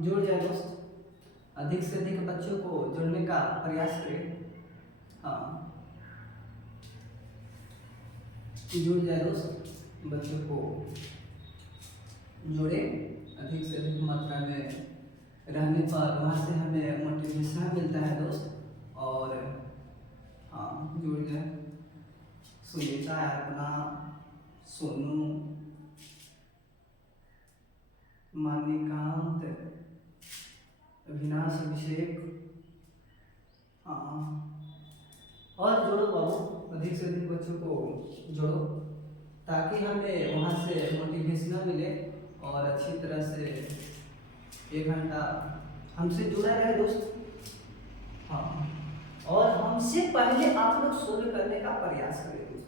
जुड़ जाए दोस्त, अधिक से अधिक बच्चों को जोड़ने का प्रयास करें। हाँ, जुड़ जाए दोस्त, बच्चों को जोड़े अधिक से अधिक मात्रा में रहने पर वहाँ से हमें मोटिवेशन मिलता है दोस्त। और हाँ, जुड़ जाए। सुनीता, अपना सोनू, मानिकांत, अविनाश, अभिषेक, हाँ, और जोड़ो बाबू, अधिक से अधिक बच्चों को जोड़ो ताकि हमें वहाँ से मोटिवेशन मिले और अच्छी तरह से 1 घंटा हमसे जुड़ा रहे दोस्त। हाँ, और हमसे पहले आप लोग सोल्व करने का प्रयास करें दोस्त,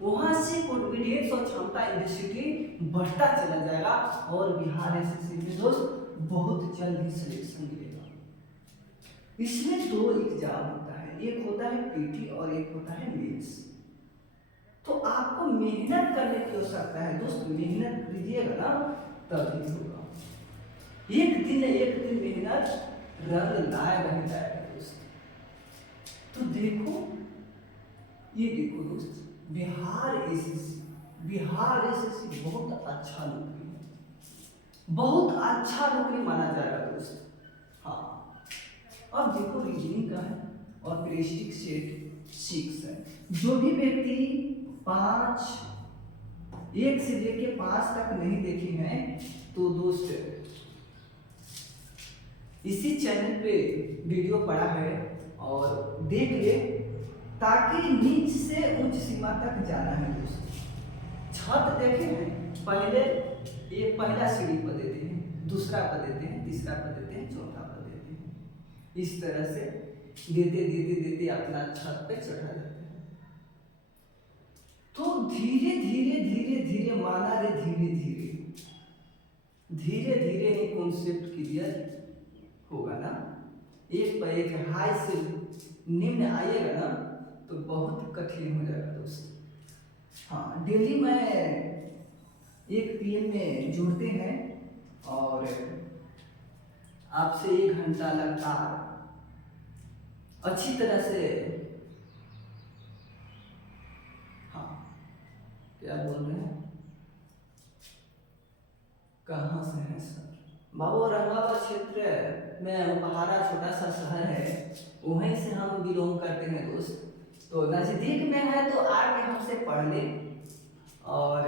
वहाँ से कॉन्फिडेंस और क्षमता इंडस्ट्री बढ़ता चला जाएगा और बिहार एसएससी में दोस्त बहुत जल्द ही सिलेक्शन मिलेगा। इसमें 2 एग्जाम होता है, एक होता है पीटी और एक होता है मेंस। तो आपको मेहनत करने की आवश्यकता है दोस्त, मेहनत कीजिएगा ना तभी होगा। एक दिन मेहनत रंग लाए रह जाएगा दोस्त। तो देखो, ये देखो दोस्त, बिहार एसएससी बहुत अच्छा नौकरी है, बहुत अच्छा नौकरी माना जाएगा दोस्त। हाँ, अब देखो रीजनिंग का है और क्रेस्टिक सेट 6 है। जो भी व्यक्ति 1 से लेके 5 तक नहीं देखे हैं तो दोस्त इसी चैनल पे वीडियो पड़ा है और देख ले, ताकि नीच से उच्च सीमा तक जाना है दोस्त। छत देखे हैं, पहले एक पहला सीढ़ी पर देते हैं, दूसरा पर देते हैं, तीसरा पर देते हैं, चौथा पर देते हैं। इस तरह से देते देते देते अपना छत पे चढ़ा जाते हैं। तो धीरे धीरे धीरे धीरे माना रे, धीरे धीरे धीरे धीरे ही कॉन्सेप्ट क्लियर होगा ना। एक पर एक हाई से निम्न आइएगा ना तो बहुत कठिन हो जाएगा दोस्त। हाँ, डेली में 1 PM में जुड़ते हैं और आपसे 1 घंटा लगातार अच्छी तरह से, हाँ, क्या बोल रहे हैं, कहाँ से हैं सर? बाबू, औरंगाबाद क्षेत्र में उपहारा छोटा सा शहर है, वहीं से हम बिलोंग करते हैं दोस्त। तो नज़दीक में है तो आके हमसे पढ़ ले, और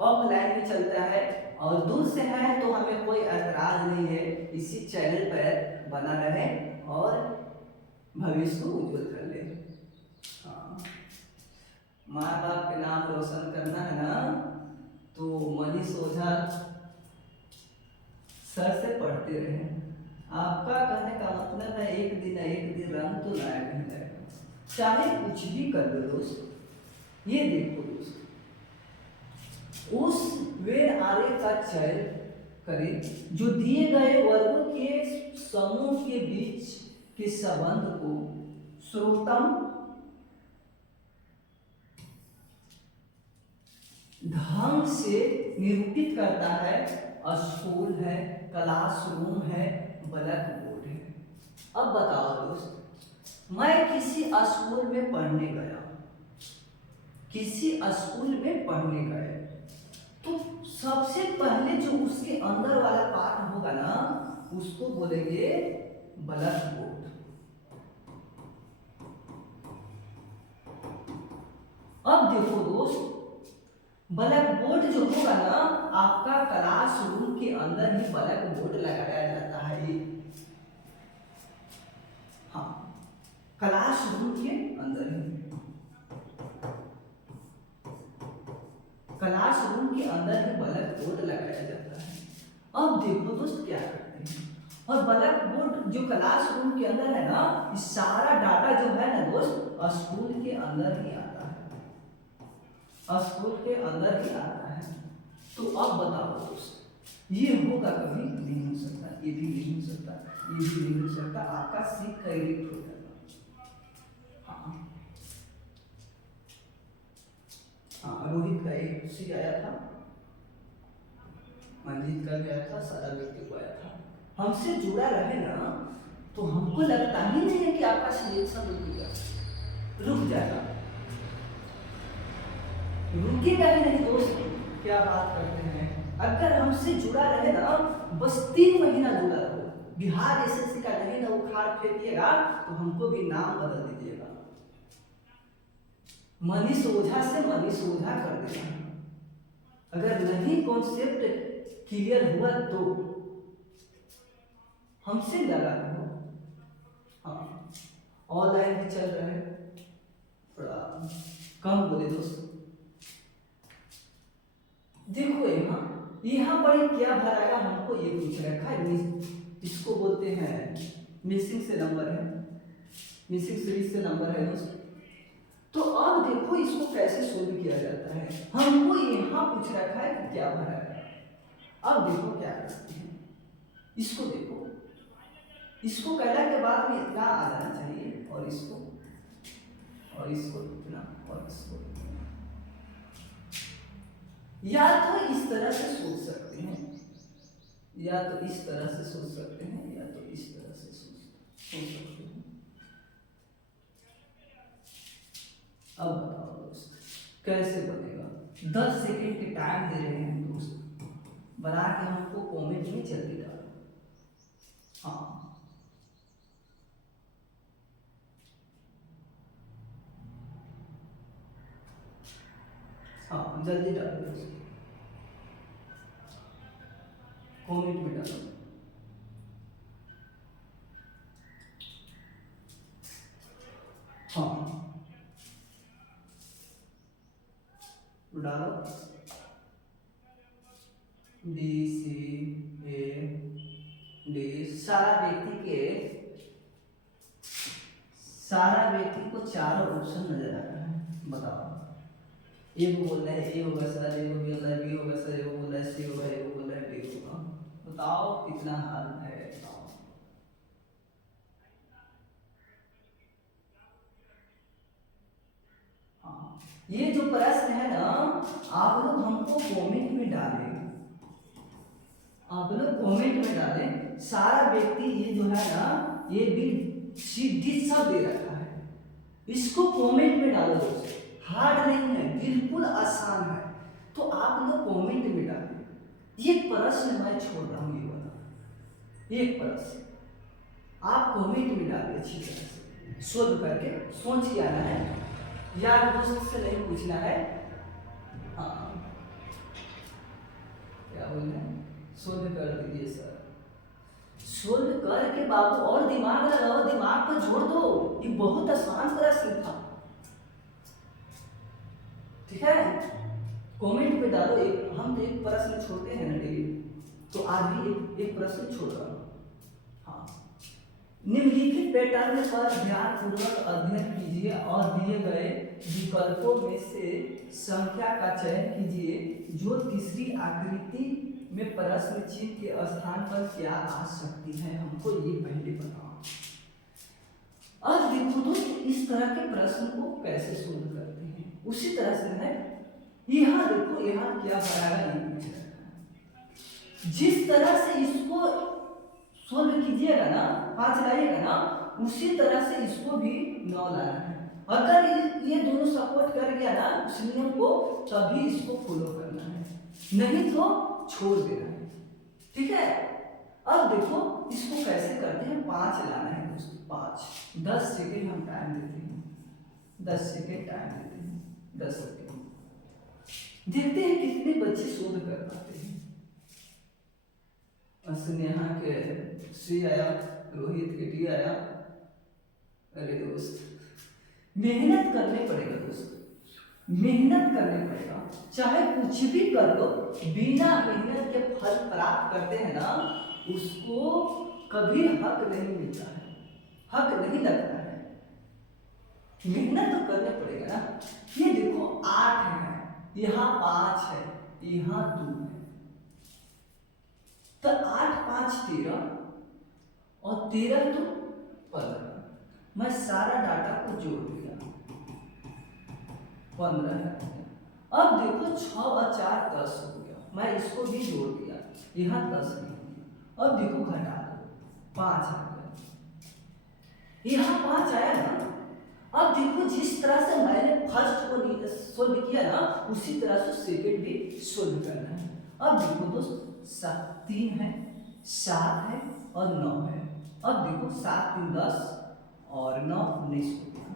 ऑफलाइन भी चलता है, और दूर से है तो हमें कोई एतराज नहीं है। इसी चैनल पर बना रहे और भविष्य को उज्जवल कर ले। हाँ, माँ बाप के नाम रोशन करना है ना तो मनीष ओझा सर से पढ़ते रहे। आपका कहने का मतलब है एक दिन रंग तो लाया नहीं जाएगा, चाहे कुछ भी कर लो दोस्त। ये देखो दोस्त, उस वेर आरेख का चयन करें जो दिए गए वर्गों के समूह के बीच के संबंध को सर्वोत्तम ढंग से निरूपित करता है। स्कूल है, क्लासरूम है, ब्लैक बोर्ड है। अब बताओ दोस्त, मैं किसी स्कूल में पढ़ने गया, किसी स्कूल में पढ़ने गए तो सबसे पहले जो उसके अंदर वाला पार्ट होगा ना उसको बोलेंगे ब्लैक बोर्ड। अब देखो दोस्त, ब्लैक बोर्ड जो होगा ना, आपका क्लासरूम के अंदर ही ब्लैक बोर्ड लगाया जाता है। हाँ, क्लासरूम के अंदर ही, क्लासरूम के अंदर ही ब्लैक बोर्ड लगाया जाता है। अब देखो दोस्त क्या करते हैं, और ब्लैक बोर्ड जो क्लासरूम के अंदर है ना, इस सारा डाटा जो है ना दोस्त स्कूल के अंदर ही आता है, स्कूल के अंदर ही आता है। तो अब बताओ दोस्त, ये होगा कभी नहीं हो सकता, ये भी नहीं हो सकता, ये भी नहीं हो सकता, आपका सी करेक्ट हो जाएगा। हाँ, हाँ, रोहित का एक सी आया था, मंजीत का भी आया था, सारा व्यक्ति को आया था। हमसे जुड़ा रहे ना, तो हमको लगता ही नहीं है कि आपका सिलेक्शन रुक जाएगा, रुकेगा ही नहीं दोस्त। क्या बात करते हैं, अगर हमसे जुड़ा रहे ना, बस 3 महीना जुड़ा रहो, बिहार एसएससी का नहीं ना उखाड़ फेंकिएगा तो हमको भी नाम बदल दीजिएगा, मनीष ओझा से मनीष ओझा कर देना। अगर नहीं कॉन्सेप्ट क्लियर हुआ तो हमसे लगा रहो। हाँ, ऑनलाइन भी चल रहा है, थोड़ा कम बोले दोस्त। देखो यहाँ पर क्या भराएगा, हमको ये पूछ रखा है, इसको बोलते हैं मिसिंग से नंबर है, मिसिंग सीरीज से नंबर है दोस्त। तो अब देखो इसको कैसे सोल्व किया जाता है, हमको यहाँ पूछ रखा है कि क्या भराएगा। अब देखो क्या करते हैं, इसको देखो, इसको करने के बाद में इतना आ जाना चाहिए, और इसको इतना, और इसको इतना। या तो इस तरह से सोच सकते हैं, या तो इस तरह से सोच सकते हैं, या तो इस तरह से सोच सकते हैं। अब बताओ दोस्त कैसे बनेगा, 10 सेकेंड के टाइम दे रहे हैं दोस्त, बना के हमको कमेंट में जल्दी डालो। हाँ हाँ, जल्दी डालो दोस्त, कमेंट में डालो। हाँ डालो, डी सी ए डी, सारा व्यक्ति को चारों ऑप्शन नजर आ रहा है। बताओ, ए को बोल रहा है ए होगा सर, ए को बोल रहा है बी होगा सर, ए को बोल रहा है सी होगा, ए को बोल रहा है डी होगा। बताओ कितना हाल है, बताओ। हाँ, ये जो प्रश्न है ना, आप लोग हमको कमेंट में डालें, आप लोग कमेंट में डालें। सारा व्यक्ति ये जो है ना, ये बी सी डी सब दे रखा है, इसको कमेंट में डालो दोस्तों, हार्ड नहीं है, बिल्कुल आसान है। तो आप लोग कमेंट में डालें। एक प्रश्न मैं छोड़ रहा हूँ, ये वाला एक प्रश्न आप कमेंट में डालिए, अच्छी तरह से सोल्व करके सोच के आना है, यार दोस्त से नहीं पूछना है। हाँ क्या बोल रहे हैं, सोल्व कर दीजिए सर, सोल्व करके बाबू और दिमाग लगाओ, दिमाग पर जोड़ दो, ये बहुत आसान प्रश्न था। ठीक है, कमेंट पे डालो। हम तो एक प्रश्न छोड़ते हैं ना डेली, तो आज भी एक प्रश्न छोड़ रहा हूँ। हाँ, निम्नलिखित पैटर्न पर ध्यानपूर्वक अध्ययन कीजिए और दिए गए विकल्पों में से संख्या का चयन कीजिए जो तीसरी आकृति में प्रश्न चिन्ह के स्थान पर क्या आ सकती है, हमको ये पहले बताओ। अब देखो दोस्त, इस तरह के प्रश्न को कैसे सोल्व करते हैं, उसी तरह से है। यहाँ देखो, यहाँ क्या बनाएगा ये पूछ रहा है। जिस तरह से इसको सोल्व कीजिएगा ना, 5 लाइएगा ना, उसी तरह से इसको भी 9 लाना है। अगर ये दोनों सपोर्ट कर गया ना उस नियम को, तभी इसको फॉलो करना है, नहीं तो छोड़ देना है। ठीक है, अब देखो इसको कैसे करते हैं। 5 लाना है दोस्तों, 5, 10 सेकेंड हम टाइम देते हैं, 10 सेकेंड टाइम देते हैं, 10 सेकेंड। देखते हैं कितने बच्चे शोध कर पाते हैं। स्नेहा के सी आया, रोहित के डी आया। अरे दोस्त, मेहनत करने पड़ेगा दोस्त, मेहनत करने पड़ेगा, चाहे कुछ भी कर लो, बिना मेहनत के फल प्राप्त करते हैं ना, उसको कभी हक नहीं मिलता है, हक नहीं लगता है। मेहनत तो करने पड़ेगा ना। ये देखो 8 है, यहाँ 5 है, यहाँ 2 है, तो 8, 5, 13 और 13 तो 15। मैं सारा डाटा को जोड़ दिया, 15 है। अब देखो 6 और 4 10 हो गया, मैं इसको भी जोड़ दिया, यहाँ 10 नहीं। अब देखो घटा 5 आ गया, यहाँ 5 आया ना। अब देखो जिस तरह से मैंने फर्स्ट को सोल्व किया ना, उसी तरह से सेकंड भी सोल्व करना है। अब देखो दोस्त 3 है, 7 है और 9 है। अब देखो 7 3 10 और 9 19 हो गया।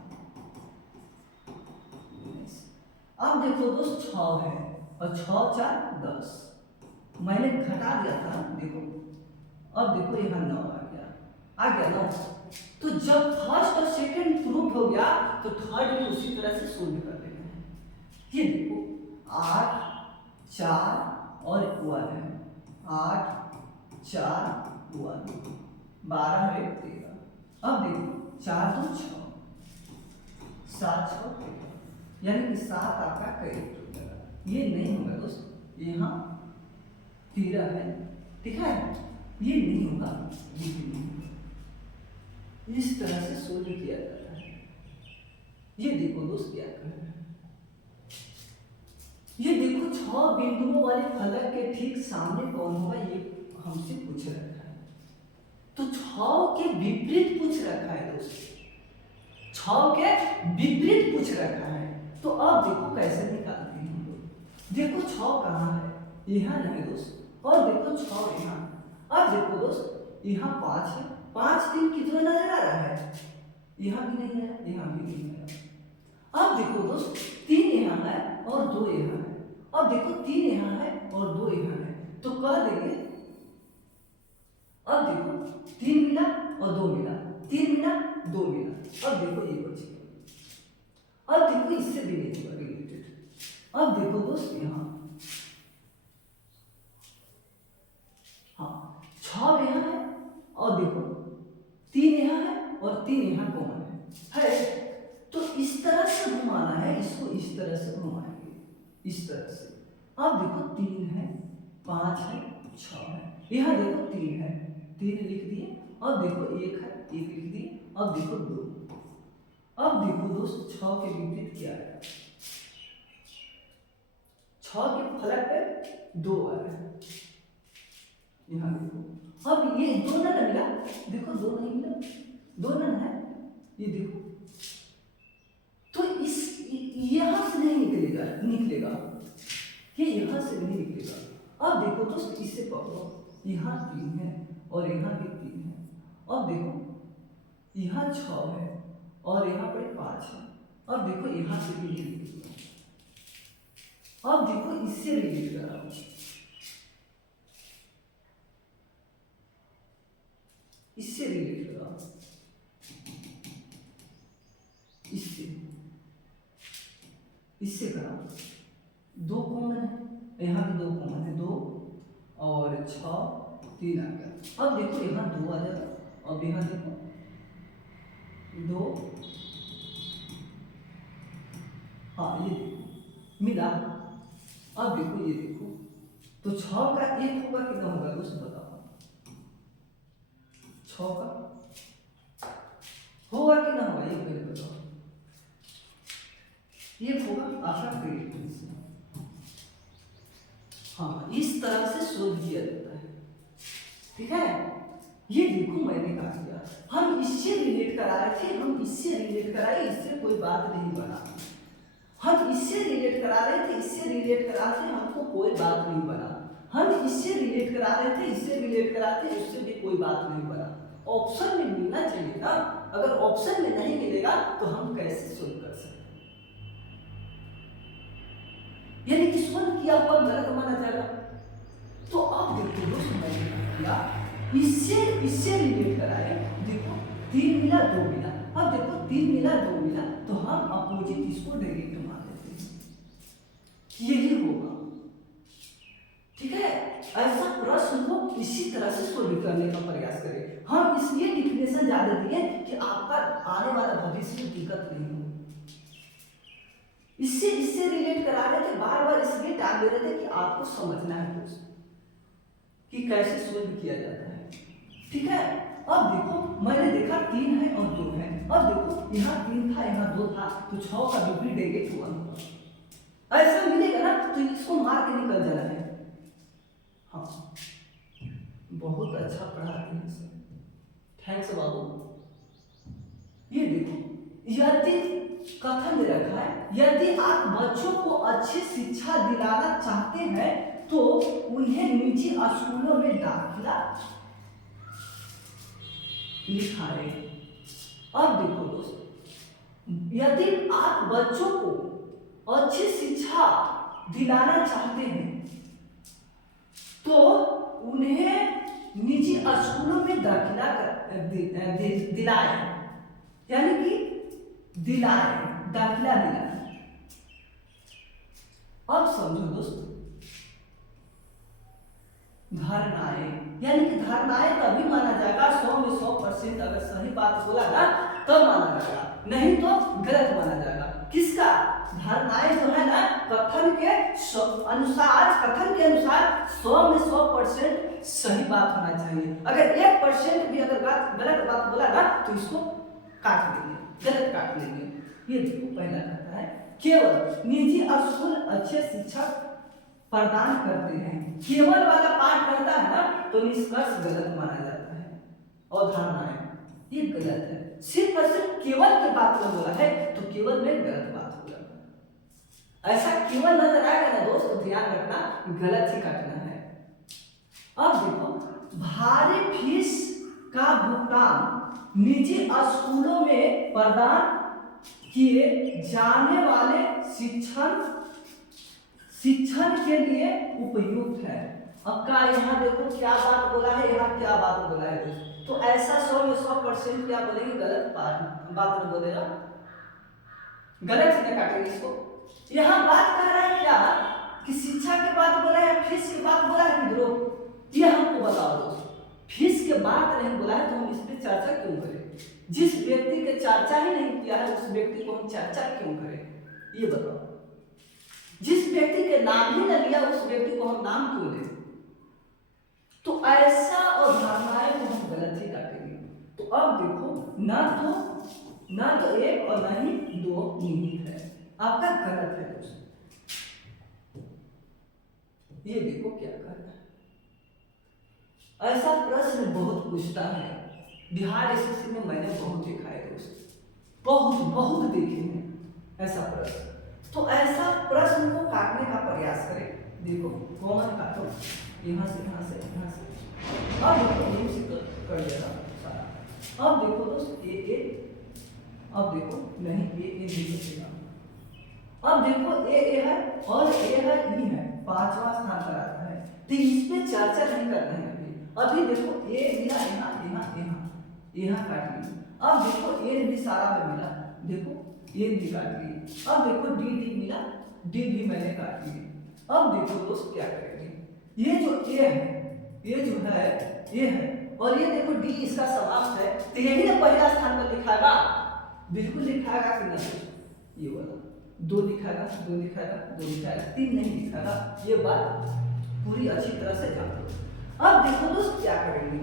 अब देखो दोस्त 6 है और 6 4 10, मैंने घटा दिया था देखो। अब देखो यहाँ 9 आ गया 9। तो जब फर्स्ट और सेकंड प्रूफ हो गया तो थर्ड भी उसी तरह से सोल्व कर देना है। ये देखो 8 4 और 1 है, 8 4 1 12 है 13। अब देखो 4 2 6 7 6 13, यानी कि 7 आपका करेक्ट हो जाएगा। ये नहीं होगा दोस्त, यहाँ 13 है, ठीक है, ये नहीं होगा, ये भी नहीं होगा। इस तरह से सोल्व किया जाता है। ये देखो दोस्त क्या कर रहे हैं, ये देखो 6 बिंदुओं वाले फलक के ठीक सामने कौन होगा, ये हमसे पूछ रखा है। तो 6 के विपरीत पूछ रखा है दोस्त, 6 के विपरीत पूछ रखा है। तो अब देखो कैसे निकालते हैं हम लोग। देखो 6 कहाँ है, यहाँ है दोस्त, और देखो 6 यहाँ। अब देखो दोस्त यहाँ 5 है, 5 3 कितना नजर आ रहा है, यहाँ भी नहीं है, यहाँ भी नहीं है। अब देखो दोस्त 3 यहाँ है और 2 यहाँ है। अब देखो 3 यहाँ है और 2 यहाँ है, तो कह देंगे। अब देखो 3 मिला और 2 मिला, 3 मिला 2 मिला। अब देखो ये बच गया। अब देखो इससे भी नहीं होगा रिलेटेड। अब देखो दोस्त यहाँ, हाँ 6 यहाँ है और देखो 3 यहाँ है और 3 यहाँ कॉमन है। तो इस तरह से घुमाना है, इसको इस तरह से घुमाएंगे, इस तरह से। अब देखो 3 है, 5 है, 6 है, यहाँ देखो 3 है, 3 लिख दिए। अब देखो 1 है, 1 लिख दिए। अब देखो 2। अब देखो दोस्त 6 के विपरीत क्या है, 6 के फलक पे 2 है, यहाँ देखो। अब ये 2 नन मिला, देखो 2 नहीं मिला, 2 नन है, ये देखो। तो इस यहां से नहीं निकलेगा, ये यहां से नहीं निकलेगा। अब देखो दोस्त इससे पकड़ो, यहाँ 3 है और यहाँ भी 3 है। अब देखो यहाँ 6 है और यहाँ पर 5 है। अब देखो यहाँ से भी नहीं निकलेगा। अब देखो इससे रिलेट कराओ, इससे रिलेट कराओ, इससे कराओ। 2 कॉमन है, यहाँ भी 2 कॉमन है, 2 और 6 3 आ गया। अब देखो यहाँ 2 आ जाएगा, अब यहाँ देखो 2, हाँ ये देखो मिला। अब देखो ये देखो, तो 6 का 1 होगा कितना होगा दोस्त बताओ, 6 का होगा कितना होगा ये पहले बताओ। ये होगा आपका क्रिएटिव। हाँ इस तरह से सोल्व किया जाता है, ठीक है। ये देखो मैंने कहा किया, हम इससे रिलेट करा रहे थे, हम इससे रिलेट कराए, इससे कोई बात नहीं बना। हम इससे रिलेट करा रहे थे, इससे रिलेट करा थे, हमको कोई बात नहीं बना। हम इससे रिलेट करा रहे थे, इससे रिलेट कराते, उससे भी कोई बात नहीं बना। ऑप्शन में मिलना चाहिए ना, अगर ऑप्शन में नहीं मिलेगा तो हम कैसे सोल्व कर सकते, यानी कि सोल्व किया हुआ गलत माना जाएगा। तो अब देखो दोस्त मैंने किया, इससे रिलेट कराए, देखो 3 मिला 2 मिला। अब देखो 3 मिला 2 मिला, तो हम अपोजिट इसको डायरेक्ट मान लेते हैं, यही होगा, ठीक है। ऐसा प्रश्न को इसी तरह से सोल्व करने का प्रयास करें। हम इसलिए डिफिनेशन ज्यादा दिए कि आपका आने वाला भविष्य में दिक्कत नहीं हो। इससे रिलेट करा रहे थे, बार बार इसलिए टाल दे रहे थे कि आपको समझना है दोस्त कि कैसे सोल्व किया जाता है, ठीक है। अब देखो मैंने देखा 3 है और 2 है। अब देखो यहाँ 3 था, यहाँ 2 था, तो 6 का विपरीत डायरेक्ट 1 होगा। ऐसा मिलेगा ना तो इसको मार के निकल जाना है। हाँ बहुत अच्छा पढ़ाते हैं सर। थैंक्स बाबू। ये देखो, यदि कथन दे रखा है, यदि आप बच्चों को अच्छी शिक्षा दिलाना चाहते हैं तो उन्हें निजी स्कूलों में दाखिला लिखाएं। अब देखो दोस्त, यदि आप बच्चों को अच्छी शिक्षा दिलाना चाहते हैं तो उन्हें निजी स्कूलों में दाखिला दिलाएं, यानी कि दिलाएं, दाखिला दिलाएं। अब समझो दोस्त, धारणाएं, यानी कि धारणाएं तभी माना जाएगा 100 में 100% अगर सही बात बोला ना तब माना जाएगा, नहीं तो गलत माना जाएगा। किसका? धारणाएं जो है ना कथन के अनुसार 100 में 100% सही बात होना चाहिए। अगर 1% भी अगर गलत बात बोला ना तो इसको काट लेंगे, गलत काट लेंगे। ये देखो पहला कहता है केवल निजी स्कूल अच्छे शिक्षा प्रदान करते हैं। केवल वाला पाठ रहता है ना तो निष्कर्ष गलत माना जाता है। और धारणाएं ये गलत है, सिर्फ और सिर्फ केवल की बात में बोला है तो केवल में गलत बात हो जाएगा। ऐसा केवल नजर आएगा ना दोस्त तो ध्यान रखना, गलत ही काटना है। अब देखो, भारी फीस का भुगतान निजी स्कूलों में प्रदान किए जाने वाले शिक्षण के लिए उपयुक्त है। अब का यहाँ देखो क्या बात बोला है, यहाँ क्या बात बोला है, तो ऐसा 100 में 100% क्या बोलेंगे, गलत बात में बोलेगा, गलत ही काटेंगे इसको। यहाँ बात कह रहा है क्या कि शिक्षा की बात बोला है, फीस की बात बोला है मित्रों, ये हमको बताओ दोस्त। फीस के बात नहीं बोला है तो हम इस पर चर्चा क्यों करें? जिस व्यक्ति के चर्चा ही नहीं किया है उस व्यक्ति को हम चर्चा क्यों करें, ये बताओ। जिस व्यक्ति के नाम ही न लिया उस व्यक्ति को हम नाम क्यों लें? तो ऐसा और धारणाएं को हम गलत ही काटेंगे। तो अब देखो, ना तो एक और ना ही दो निहित है, आपका गलत है दोस्तों। ये देखो क्या कर रहा है, ऐसा प्रश्न बहुत पूछता है बिहार एसएससी में, मैंने बहुत देखा है दोस्त, बहुत देखे हैं ऐसा प्रश्न। तो ऐसा प्रश्न को काटने का प्रयास करें। देखो कौन काटो, यहाँ से यहाँ से यहाँ से, अब देखो यहीं से कर देगा सारा। अब देखो दोस्त ए, अब देखो नहीं ए देखिएगा, अब देखो ए है और ए है ई है, 5वां स्थान पर आता है, तो इस पे चर्चा नहीं करना है अभी देखो ए मिला यहाँ यहाँ यहाँ यहाँ काट लिया। अब देखो ए भी सारा में मिला, देखो ए भी काट ली। अब देखो डी मिला, डी भी मैंने काट ली। अब देखो दोस्त क्या करेंगे, ये जो ए है, ये जो है ये है, और ये देखो डी इसका समाप्त है, तो यही ना पहला स्थान पर लिखाएगा, बिल्कुल लिखाएगा कि नहीं, ये वाला 2 लिखाएगा, 2 लिखाएगा, 2 लिखाएगा, 3 नहीं लिखाएगा। ये बात पूरी अच्छी तरह से जान लो। अब देखो दोस्त क्या करेंगे,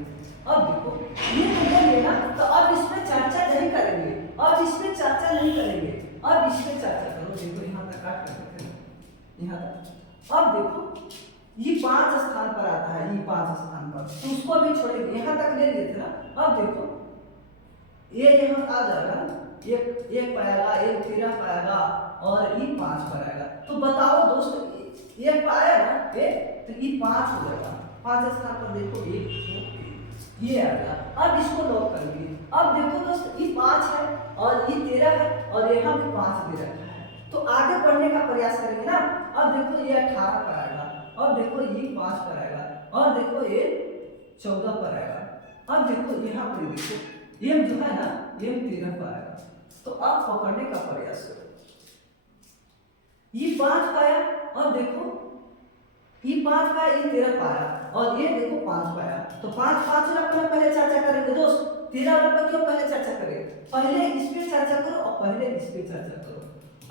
अब देखो ये नंबर लेना, तो अब इस पे चर्चा नहीं करेंगे, अब इस पे चर्चा नहीं करेंगे, अब इस पे चर्चा करो। देखो यहाँ तक काट करते हैं, यहाँ तक। अब देखो ये 5 स्थान पर आता है, ये 5 स्थान पर, तो उसको भी छोड़ेंगे, यहाँ तक ले लिए थे ना। अब देखो ये यहाँ आ जाएगा ना, एक पाएगा, एक 13 पाएगा और ये 5 पर आएगा। तो बताओ दोस्त, ये पाया ना एक, तो ये 5 हो जाएगा, 5 स्थान पर देखो 1 2 3 ये आ गया। अब इसको लॉक कर दिए। अब देखो दोस्त ये 5 है और ये 13 है और यहाँ भी 5 दे रखा है, तो आगे बढ़ने का प्रयास करेंगे ना। अब देखो ये 18 पर आएगा, अब देखो ये 5 पर आएगा, और देखो ये 14 पर आएगा। अब देखो यहाँ पर देखो ये जो है ना ये 13 पर आएगा, तो अब पकड़ने का प्रयास करो। ये 5 पाया और देखो ये 5 पाया, ये 13 पाया और ये देखो 5 पाया, तो 5 वाला पर पहले चर्चा करेंगे दोस्त। 13 वाला पर क्यों पहले चर्चा करें, पहले इस पे चर्चा करो और पहले इस पे चर्चा करो।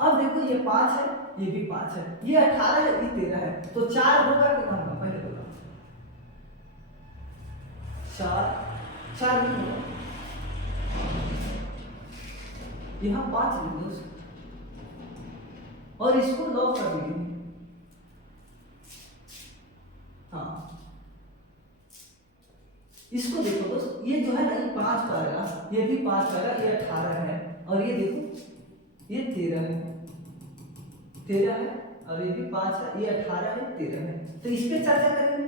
अब देखो ये 5 है, ये भी 5 है, ये 18 है, ये 13 है, तो 4 होगा कि ना होगा, पहले बोलो 4 नहीं होगा, यहाँ 5 है दोस्त, और इसको लॉक कर दीजिए। हाँ इसको देखो दोस्त, ये जो है ना ये 5 का आएगा, ये भी 5 का आएगा, ये 18 है, और ये देखो ये 13 है, 13 है, और ये भी 5 है, ये 18 है, 13 है। तो इस पे चर्चा करेंगे,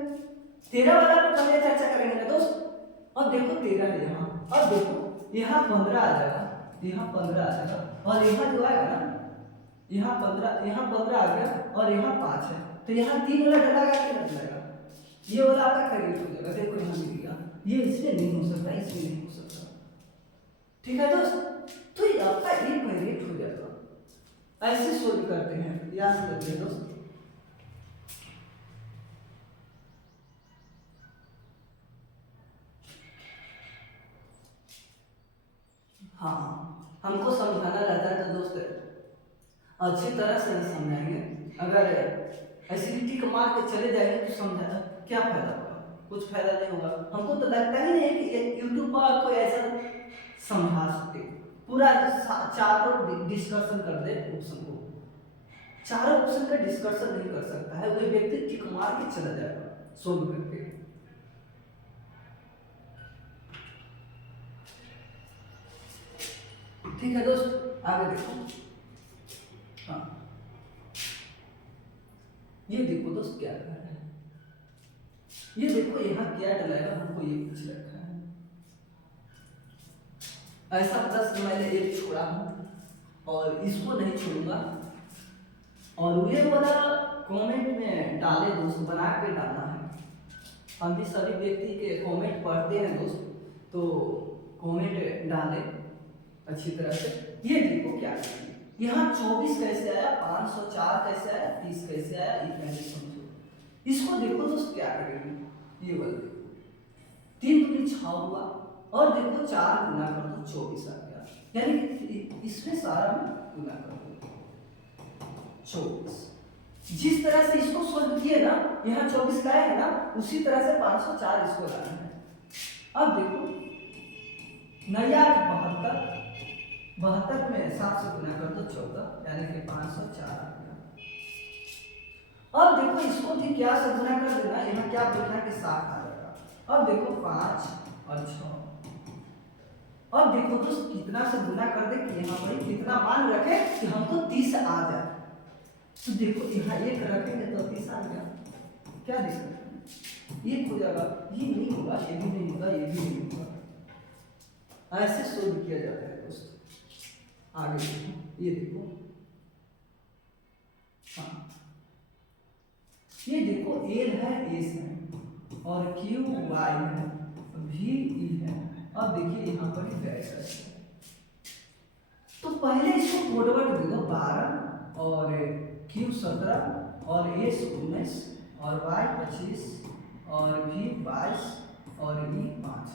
13 वाला को पहले चर्चा करेंगे ना दोस्त। अब देखो 13 है यहाँ, अब देखो यहाँ 15 आ जाएगा, यहाँ 15 आ जाएगा, और यहाँ जो आएगा ना यहाँ 15 आ गया, और यहाँ 5 है, तो यहाँ 3 वाला डलेगा कि नहीं डलेगा, ये वाला आपका करेक्ट हो जाएगा। देखो यहाँ मिल गया, ये इसमें नहीं हो सकता, इसमें नहीं हो सकता, ठीक है दोस्त। तो ये आपका एक करेक्ट हो जाएगा। ऐसे सोल्व करते हैं, याद रखिए दोस्त। हाँ, हमको समझाना रहता है तो दोस्त अच्छी तरह से नहीं समझाएंगे, अगर एसिडिटी को मार के चले जाएंगे तो समझा क्या फायदा होगा, कुछ फायदा नहीं होगा। हमको तो लगता ही नहीं है कि यूट्यूब पर कोई ऐसा समझा सकते, पूरा चारों डिस्कशन कर दे ऑप्शन को, चारों ऑप्शन का डिस्कशन नहीं कर सकता है, वही व्यक्ति टिक मार के चला जाएगा सोल्व करके। ठीक है दोस्त, आगे देखो। हाँ, ये देखो दोस्त क्या कर रहा है, ये देखो यहाँ क्या डलाएगा, हमको ये पूछ रखा है। ऐसा प्रश्न मैंने एक छोड़ा हूँ और इसको नहीं छोड़ूंगा, और ये वाला कमेंट में डाले दोस्त, बना के डालना है। हम भी सभी व्यक्ति के कमेंट पढ़ते हैं दोस्त, तो कमेंट डाले अच्छी तरह से। ये देखो क्या है, यहाँ 24 कैसे आया, 504 कैसे आया, 30 कैसे आया, ये पहले समझो। इसको देखो दोस्त क्या करेंगे, ये वाला देखो 3 दूनी 6 हुआ, और देखो 4 गुना कर दो 24 आ गया, यानी कि इसमें सारा में गुना कर दो 24। जिस तरह से इसको सोल्व किए ना, यहाँ 24 लाए है ना, उसी तरह से 504 इसको लाना है। अब देखो नया 72 में 7 से गुना कर दो 14, यानी कि 504 आ गया। अब देखो इसको भी क्या से गुना कर देना, यहाँ क्या देखना कि 7 आ जाएगा। अब देखो 5 और 6, अब देखो दोस्त कितना से गुना कर दे कि यहाँ पर कितना मान रखे कि हमको 30 आ जाए। तो देखो यहाँ 1 रखेंगे तो 30 आ गया, क्या दिक्कत है, 1 हो जाएगा, ये नहीं होगा, ये भी नहीं होगा, ये भी नहीं होगा। ऐसे सोल्व किया जाता है दोस्त। आगे देखो, ये देखो, हाँ ये देखो एल है, एस है, और क्यू वाई है, भी ई है। अब देखिए यहाँ पर ही वेक्टर है, तो पहले इसको कोडवर्ड दे दो 12, और क्यू 17, और एस 19, और वाई 25, और भी 22, और ई 5।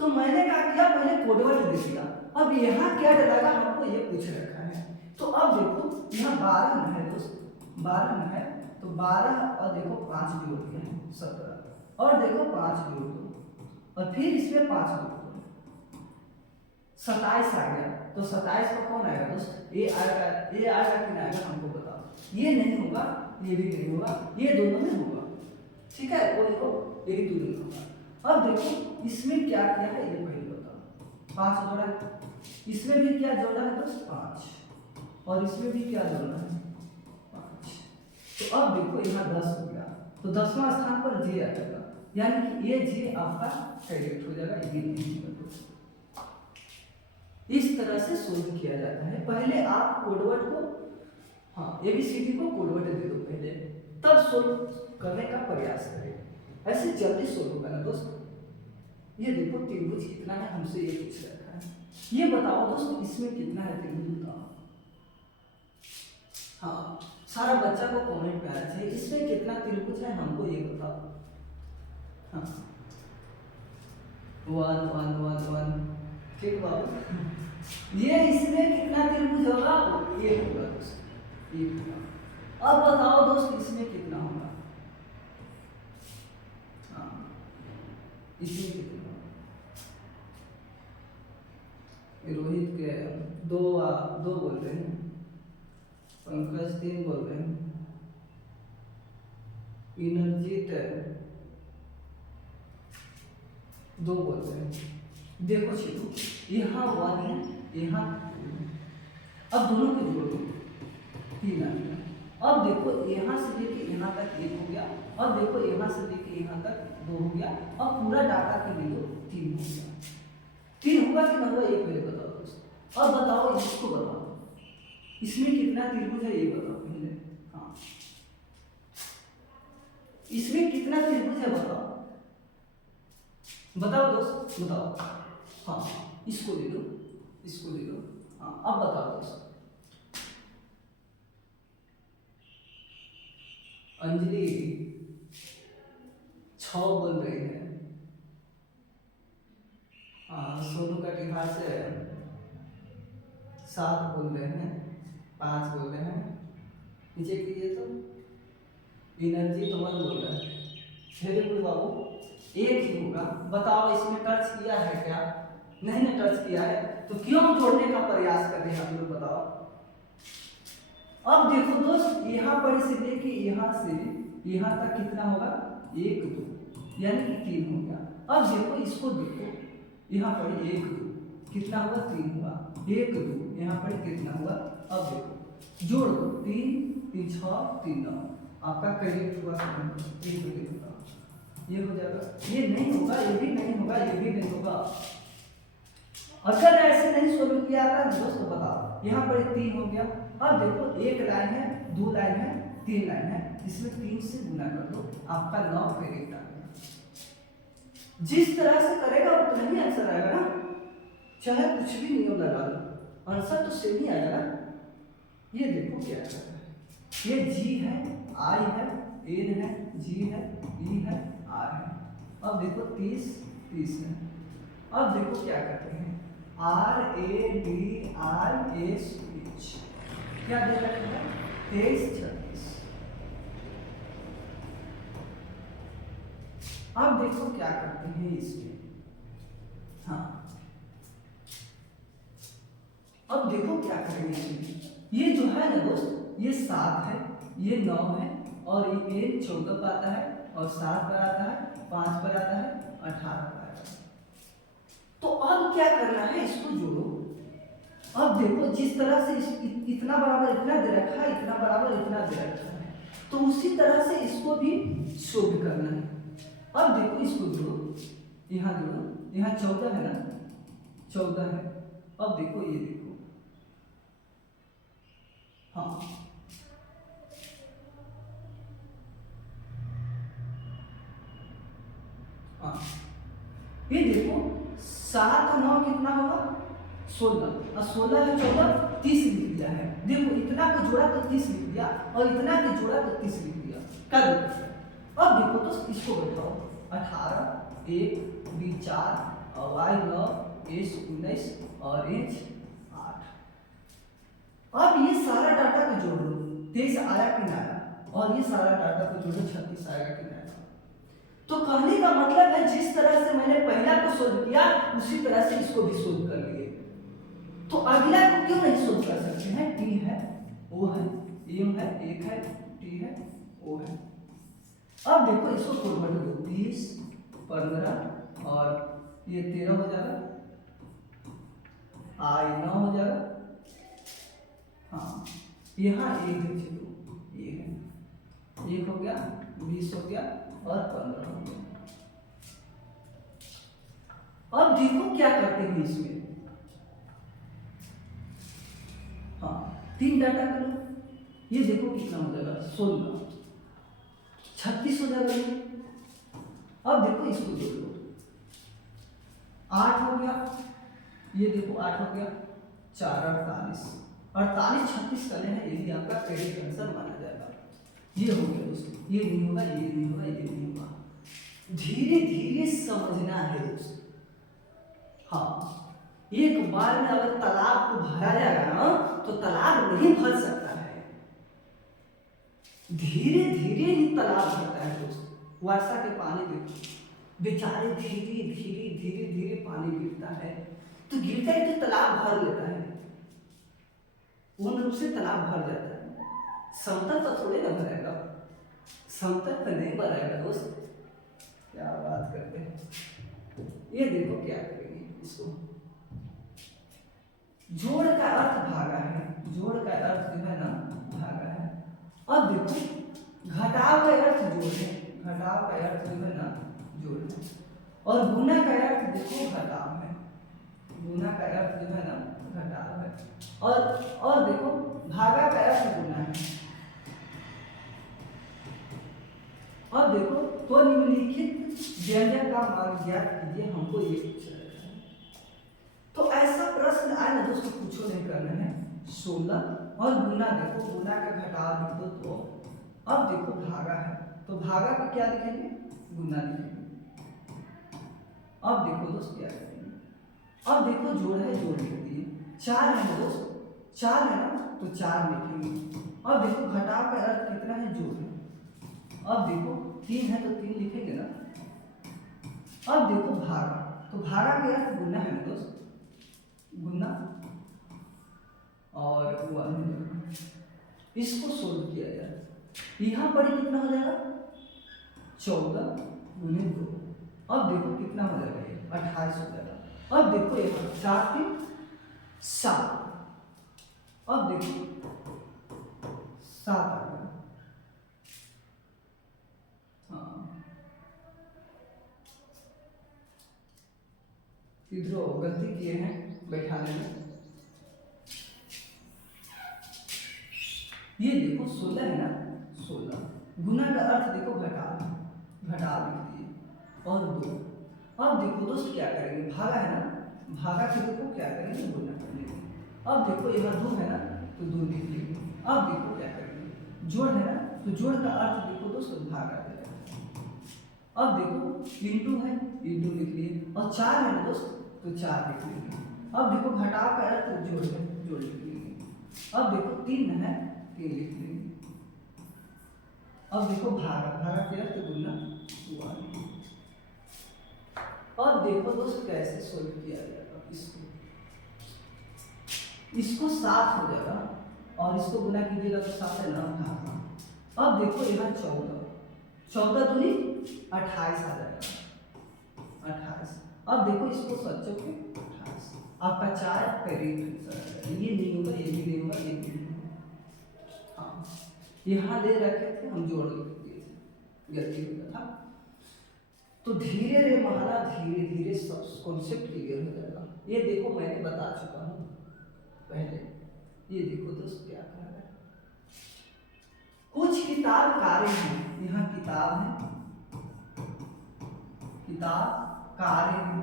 तो मैंने क्या किया, पहले कोडवर्ड दे दिया। अब यहाँ क्या डलेगा, हमको ये पूछ रखा है। तो अब देखो यहाँ 12 न है दोस्त, 12 न है, तो 12 और देखो 5 जोड़ दिया है 17, और देखो 5 जोड़ दो, और फिर इसमें 5 जोड़ दो, 27 आ गया। तो 27 का कौन आएगा दोस्त, ये आएगा, ये आएगा कि नहीं आएगा हमको बताओ। ये नहीं होगा, ये भी नहीं होगा, ये दोनों में होगा, ठीक है, वो देखो यही दोनों में होगा। अब देखो इसमें क्या किया है ये पहले बताओ, 5 जोड़ा है, इसमें भी क्या जोड़ा है दोस्त 5, और इसमें भी क्या जोड़ा है 5। तो अब देखो यहाँ 10 हो गया, तो 10वां स्थान पर जे आ जाएगा, यानी कि ये जे आपका करेक्ट हो जाएगा, ये भी दोस्त। इस तरह से सोल्व किया जाता है। पहले आप कोडवर्ड को, हाँ एबीसीडी को कोडवर्ड दे दो पहले, तब सोल्व करने का प्रयास करें, ऐसे जल्दी सोल्व होगा ना दोस्त। ये देखो त्रिभुज कितना है, हमसे ये पूछ रखा है, ये बताओ दोस्त इसमें कितना है त्रिभुज का। हाँ सारा बच्चा को कमेंट में आना चाहिए, इसमें कितना त्रिभुज है हमको ये बताओ। हाँ 1 1 1 1, ठीक बाबू। ये इसमें कितना त्रिभुज होगा, ये होगा दोस्त, ये होगा। अब बताओ दोस्त इसमें कितना होगा, इसमें कितना, रोहित के 2 बोल रहे हैं, पंकज 3 बोल रहे हैं, इनरजीत 2 बोलते हैं। देखो चलो, यहाँ 1 है, यहाँ 2 है। अब दोनों को जोड़ दो, 3 आ गया। अब देखो यहाँ से लेके यहाँ तक 1 हो गया। अब देखो यहाँ से लेके यहाँ तक 2 हो गया। अब पूरा डाटा के लिए 3 हो गया। 3 होगा कि ना होगा, एक मेरे बताओ दोस्तों। अब बताओ इसको बताओ, इसमें कितना त्रिभुज है ये बताओ पहले। हाँ, इसमें कितना त्रिभुज है बताओ, बताओ दोस्त बताओ। हाँ, इसको ले लो, इसको ले लो। हाँ, अब बताओ दोस्त। अंजलि 6 बोल रही है। सोनू का टिहार से 7 बोल रहे हैं, 5 बोल रहे हैं। नीचे कीजिए तो एनर्जी तो 1 बोल रहा है। वेरी गुड बाबू, एक ही होगा। बताओ इसमें टच किया है क्या? नहीं ना टच किया है, तो क्यों जोड़ने का प्रयास कर रहे हैं आप लोग बताओ। अब देखो दोस्त, यहाँ पर से लेके यहाँ से यहाँ तक कितना होगा, 1 2 यानी कि 3 हो गया। अब देखो इसको देखो, यहाँ पर 1 2 कितना हुआ, 3 हुआ। 1 2 यहाँ पर कितना हुआ, अब देखो जोड़ दो, 3 3 6 3 9, आपका करेक्ट हुआ। ये हो जाएगा, ये नहीं होगा, ये भी नहीं होगा, ये भी नहीं होगा। अगर ऐसे नहीं सोल्व किया था दोस्त बताओ, यहाँ पर 3 हो गया। अब देखो 1 लाइन है, 2 लाइन है, 3 लाइन है, इसमें 3 से गुना कर दो, आपका 9 करेक्ट आ गया। जिस तरह से करेगा उतना ही आंसर आएगा ना, चाहे कुछ भी नियम लगा लो, आंसर तो सेम ही आएगा ना। ये देखो क्या कर रहा है, ये जी है, आई है, एन है, जी है, ई है, आर है। अब देखो 30 30 है। अब देखो क्या करते हैं, R A D R S H, क्या दे रखा है, 23 36। अब देखो क्या करते हैं इसमें। हाँ, अब देखो क्या करेंगे इसमें। ये जो है ना दोस्त, ये 7 है, ये 9 है, और ये 14 पर आता है, और 7 पर आता है, 5 पर आता है, 18 पर आता है। तो अब क्या करना है, इसको जोड़ो। अब देखो जिस तरह से इतना बराबर इतना दे रखा है, इतना बराबर इतना दे रखा है, तो उसी तरह से इसको भी शोध करना है। अब देखो इसको जोड़ो, यहाँ जोड़ो, यहाँ 14 है ना, 14 है। अब देखो ये देखो, हाँ हाँ, ये देखो 7 और 9 कितना होगा, 16, और 16 है 14, 30 लिख दिया है। देखो इतना को जोड़ा तो 30 लिख दिया, और इतना को जोड़ा तो 30 लिख दिया। कर दो। अब देखो तो इसको बैठाओ, 18 1 बी 4 और वाई 9 एस 19 और एच 8। अब ये सारा डाटा को जोड़ लो, 23 आया कि ना आया, और ये सारा डाटा को जोड़ो, 36 आएगा कि ना आएगा। तो कहने का मतलब है जिस तरह से मैंने पहला को सोल्व किया उसी तरह से इसको भी सोल्व कर लिए। तो अगला को क्यों नहीं सोल्व कर सकते हैं, टी है, ओ है, एम है, 1 है, टी है, ओ है। अब देखो इसको फॉरवर्ड करो, 30 15 और ये 13 हो जाएगा, आई 9 हो जाएगा। हाँ, यहाँ 1 है, चलो ये है, 1 हो गया, 20 हो गया, और 15 हो गया। अब देखो क्या करते हैं इसमें। हाँ, 3 डाटा करो, ये देखो कितना हो जाएगा, 16 36 हो जाएगा ये। अब देखो इसको जोड़ लो, 8 हो गया, ये देखो 8 हो गया, 4 48 48 36 का लेना, यही आपका करेक्ट आंसर माना जाएगा। ये हो गया दोस्तों, ये नहीं होगा, ये नहीं होगा, ये नहीं होगा। धीरे धीरे समझना है दोस्तों। हाँ, एक बार में अगर तालाब को भरा जाएगा ना तो तालाब नहीं भर सकता है, धीरे धीरे ही तालाब भरता है दोस्तों। वर्षा के पानी देखो, बेचारे धीरे धीरे धीरे धीरे पानी गिरता है, तो गिरता है तो तालाब भर लेता है, पूर्ण रूप से तालाब भर जाता है। समतल तो थोड़े ना भरेगा, समतल तो नहीं भरेगा दोस्त, क्या बात करते हैं। ये देखो क्या करेंगे इसको, जोड़ का अर्थ भागा है, जोड़ का अर्थ जो है ना भागा है। अब देखो घटाव का अर्थ जोड़ है, घटाव का अर्थ जो है ना जोड़ है, और गुना का अर्थ देखो घटाव है, गुना का अर्थ जो है ना घटाव है, और देखो भागा का अर्थ गुना है। अब देखो तो निम्नलिखित व्यंजक का मान ज्ञात कीजिए, हमको ये पूछा है। तो ऐसा प्रश्न आए ना दोस्तों, पूछो नहीं करना है। 16 और गुना, देखो गुना का घटाव लिख दो तो, अब देखो भागा है तो भागा को क्या लिखेंगे, गुना लिखेंगे। अब देखो दोस्त क्या करेंगे, अब देखो जोड़ है, जोड़ लिख दिए, 4 है दोस्त, 4 है ना तो 4 लिखेंगे। अब देखो घटाव का अर्थ कितना है, जोड़ है। अब देखो 3 है तो 3 लिखेंगे ना। अब देखो भागा, तो भागा के अर्थ गुना है दोस्त, गुना, और इसको सोल्व किया जाए, यहाँ पर कितना हो जाएगा 14 गुने 2। अब देखो कितना हो जाएगा, ये 28 हो जाएगा। अब देखो यहाँ 4 3 7, अब देखो 7 आ गया। इधर गलती किए हैं बैठाने में, ये देखो 16 है ना, 16 गुना का अर्थ देखो घटाव, घटाव लिख दिए और 2। अब देखो दोस्त क्या करेंगे, भागा है ना, भागा के देखो क्या करेंगे, गुना कर लेंगे। अब देखो यहाँ 2 है ना तो 2 लिख लेंगे। अब देखो क्या करेंगे, जोड़ है ना तो जोड़ का अर्थ देखो दोस्तों भागा देगा। अब देखो इंटू है, इंटू लिख लिए, और 4 है ना दोस्त तो 4 लिख लेंगे। अब देखो घटाव का अर्थ जोड़ है, जोड़ लिख लेंगे। अब देखो 3 है, 3 लिख लेंगे। अब देखो भागा, भागा के अर्थ गुना हुआ। अब देखो दोस्त कैसे सोल्व किया जाएगा, इसको 7 हो जाएगा और इसको गुना कीजिएगा तो 7 है ना भागा। अब देखो यहाँ 14, 14 दूनी 28 आ जाएगा, 28। अब देखो इसको सच्चों के 28, आपका 4 करीब, ये नहीं होगा, ये भी नहीं होगा, ये भी नहीं होगा। हाँ यहाँ दे रखे थे, हम जोड़ लिख दिए थे, गलती हो गया था। तो धीरे रे महाना, धीरे धीरे सब कॉन्सेप्ट क्लियर हो जाएगा। ये देखो मैंने बता चुका हूँ पहले, ये देखो दोस्त क्या कह रहा है, कुछ किताब कार्य है, यहाँ किताब है, किताब कार्य है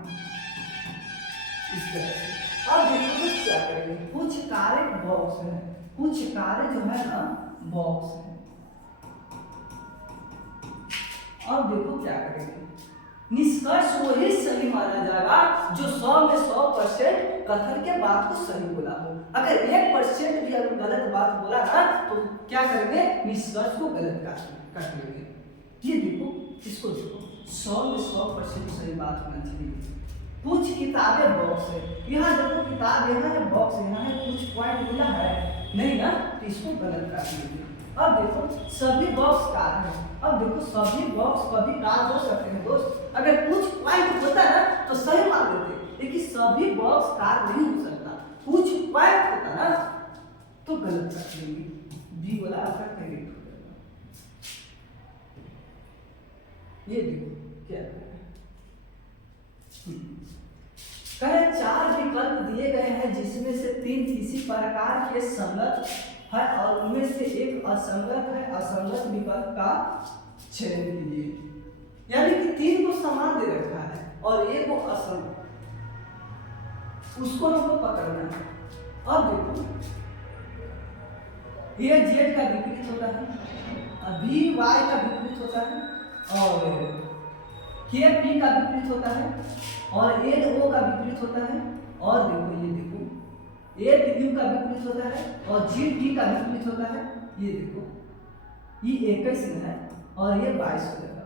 इस तरह से। अब देखो दोस्त क्या करेंगे, कुछ कार्य बॉक्स है, कुछ कार्य जो है ना बॉक्स है। अब देखो क्या करेंगे, निष्कर्ष वही सही माना जाएगा जो 100 में 100% कथन के बात को सही बोला हो। अगर 1% भी अगर गलत बात बोला ना तो क्या करेंगे, निष्कर्ष को गलत काट लेंगे। ये देखो, इसको देखो, 100 में 100% सही बात होना चाहिए। कुछ किताबें बॉक्स है, यहाँ देखो किताब यहाँ है, बॉक्स यहाँ है, कुछ पॉइंट मिला है नहीं ना तो इसको गलत काट लीजिए। अब देखो सभी बॉक्स कार है, अब देखो सभी बॉक्स कभी कार हो सकते हैं दोस्त, अगर कुछ पॉइंट होता ना तो सही मान लेते, लेकिन सभी बॉक्स कार नहीं हो सकता, कुछ पॉइंट होता ना तो गलत काट लेंगे, बी वाला आपका करेक्ट हो जाएगा। ये देखो क्या कहे, 4 विकल्प दिए गए हैं जिसमें से 3 किसी प्रकार के संगत है और उनमें से एक असंगत है, असंगत विकल्प का चयन कीजिए। यानी कि 3 को समान दे रखा है और एक को असंगत, उसको हमको पकड़ना है। अब देखो ये जेड का विपरीत होता है, बी वाई का विपरीत होता है, और के पी का विपरीत होता है, और एन ओ का विपरीत होता है, और देखो ये देखो ए यू का विपरीत होता है और जी टी का विपरीत होता है। ये देखो ये 21 में है और ये 22 हो जाएगा,